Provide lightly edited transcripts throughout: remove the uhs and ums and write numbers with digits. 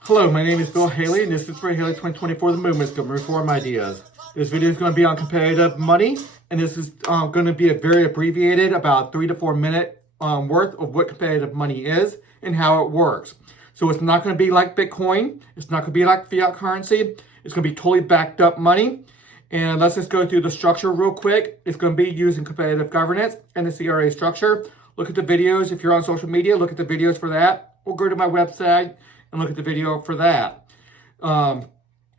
Hello, my name is Bill Haley, and this is for Haley 2024, the Movement's going to reform ideas. This video is going to be on competitive money, and this is going to be a very abbreviated, about 3 to 4 minute worth of what competitive money is and how it works. So it's not going to be like Bitcoin. It's not going to be like fiat currency. It's going to be totally backed up money. And let's just go through the structure real quick. It's going to be using competitive governance and the CRA structure. Look at the videos. If you're on social media, look at the videos for that. Or go to my website and look at the video for that.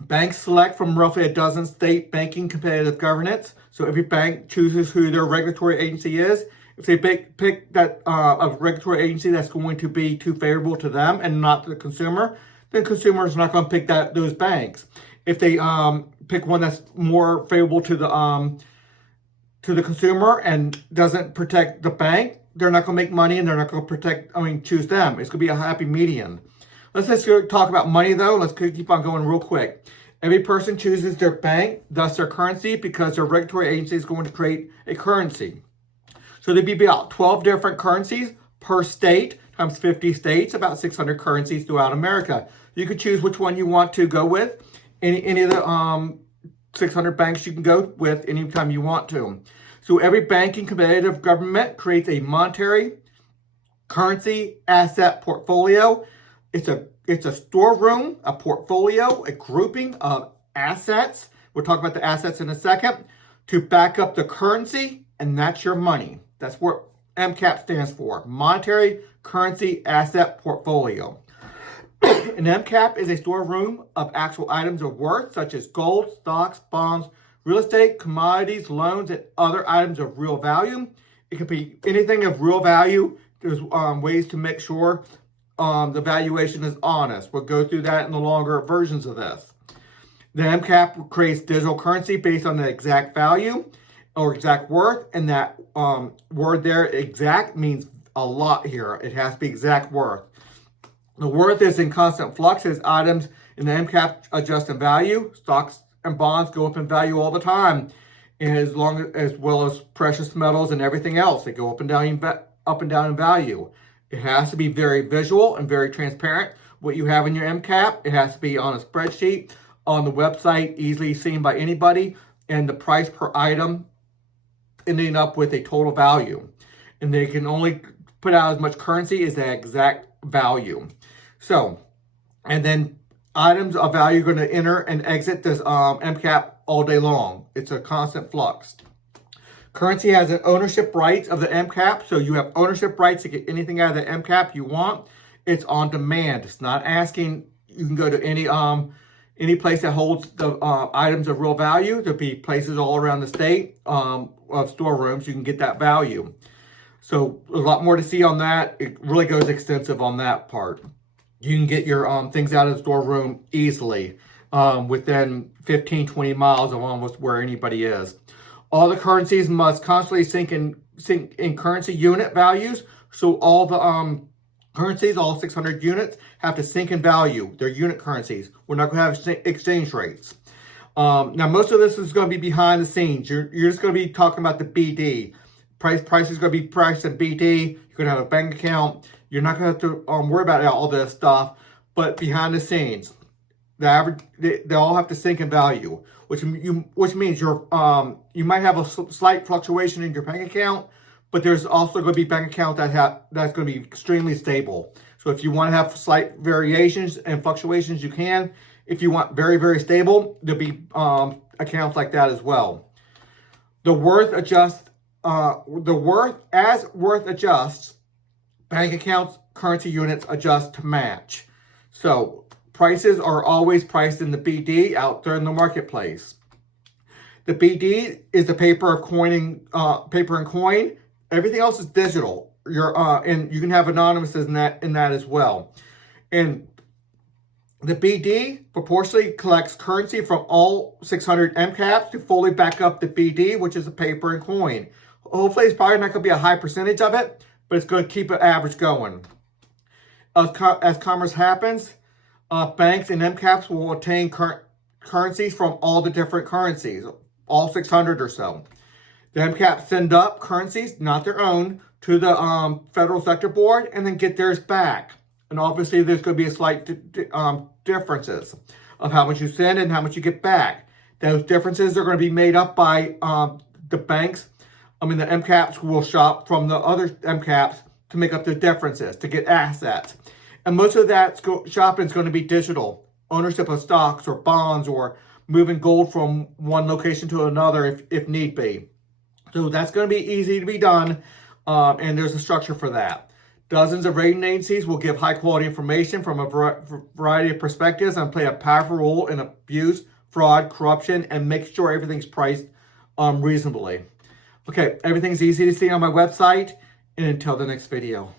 Banks select from roughly a dozen state banking competitive governance. So every bank chooses who their regulatory agency is. If they pick that a regulatory agency that's going to be too favorable to them and not to the consumer, then consumers are not going to pick those banks. If they pick one that's more favorable to the consumer and doesn't protect the bank, they're not going to make money and they're not going to choose them. It's going to be a happy median. Let's just go talk about money though. Let's keep on going real quick. Every person chooses their bank, thus their currency, because their regulatory agency is going to create a currency. So there'd be about 12 different currencies per state, times 50 states, about 600 currencies throughout America. You could choose which one you want to go with. Any of the 600 banks you can go with anytime you want to. So every banking competitive government creates a monetary currency asset portfolio. It's a storeroom, a portfolio, a grouping of assets. We'll talk about the assets in a second to back up the currency, and that's your money. That's what MCAP stands for, Monetary Currency Asset Portfolio. An MCAP is a storeroom of actual items of worth, such as gold, stocks, bonds, real estate, commodities, loans, and other items of real value. It could be anything of real value. There's ways to make sure the valuation is honest. We'll go through that in the longer versions of this. The MCAP creates digital currency based on the exact value or exact worth, and that word there, exact, means a lot here. It has to be exact worth. The worth is in constant flux as items in the MCAP adjust in value. Stocks and bonds go up in value all the time, and as well as precious metals and everything else. They go up and down in value. It has to be very visual and very transparent. What you have in your MCAP, it has to be on a spreadsheet, on the website, easily seen by anybody, and the price per item ending up with a total value. And they can only put out as much currency as the exact value. So, and then items of value are going to enter and exit this MCAP all day long. It's a constant flux. Currency has an ownership rights of the MCAP, so you have ownership rights to get anything out of the MCAP you want. It's on demand. It's not asking. You can go to any place that holds the items of real value. There'll be places all around the state of storerooms you can get that value. So a lot more to see on that. It really goes extensive on that part. You can get your things out of the storeroom easily within 15, 20 miles of almost where anybody is. All the currencies must constantly sync in currency unit values. So all the currencies, all 600 units, have to sync in value. They're unit currencies. We're not going to have exchange rates. Now, most of this is going to be behind the scenes. You're just going to be talking about the BD. Price is going to be priced in BD. You're going to have a bank account. You're not going to have to worry about all this stuff. But behind the scenes, they all have to sync in value, which means you might have a slight fluctuation in your bank account, but there's also going to be bank account that's going to be extremely stable. So if you want to have slight variations and fluctuations, you can. If you want very, very stable, there'll be accounts like that as well. The worth adjusts, bank accounts, currency units adjust to match. So prices are always priced in the BD out there in the marketplace. The BD is the paper and coin. Everything else is digital. And you can have anonymous in that as well. And the BD proportionally collects currency from all 600 MCAPs to fully back up the BD, which is a paper and coin. Hopefully, it's probably not going to be a high percentage of it, but it's going to keep an average going. As commerce happens, banks and MCAPs will obtain currencies from all the different currencies, all 600 or so. The MCAPs send up currencies, not their own, to the Federal Sector Board and then get theirs back. And obviously, there's going to be a slight differences of how much you send and how much you get back. Those differences are going to be made up by the banks. The MCAPs will shop from the other MCAPs to make up the differences, to get assets. And most of that shopping is going to be digital. Ownership of stocks or bonds or moving gold from one location to another if need be. So that's going to be easy to be done, and there's a structure for that. Dozens of rating agencies will give high-quality information from a variety of perspectives and play a powerful role in abuse, fraud, corruption, and make sure everything's priced reasonably. Okay, everything's easy to see on my website, and until the next video.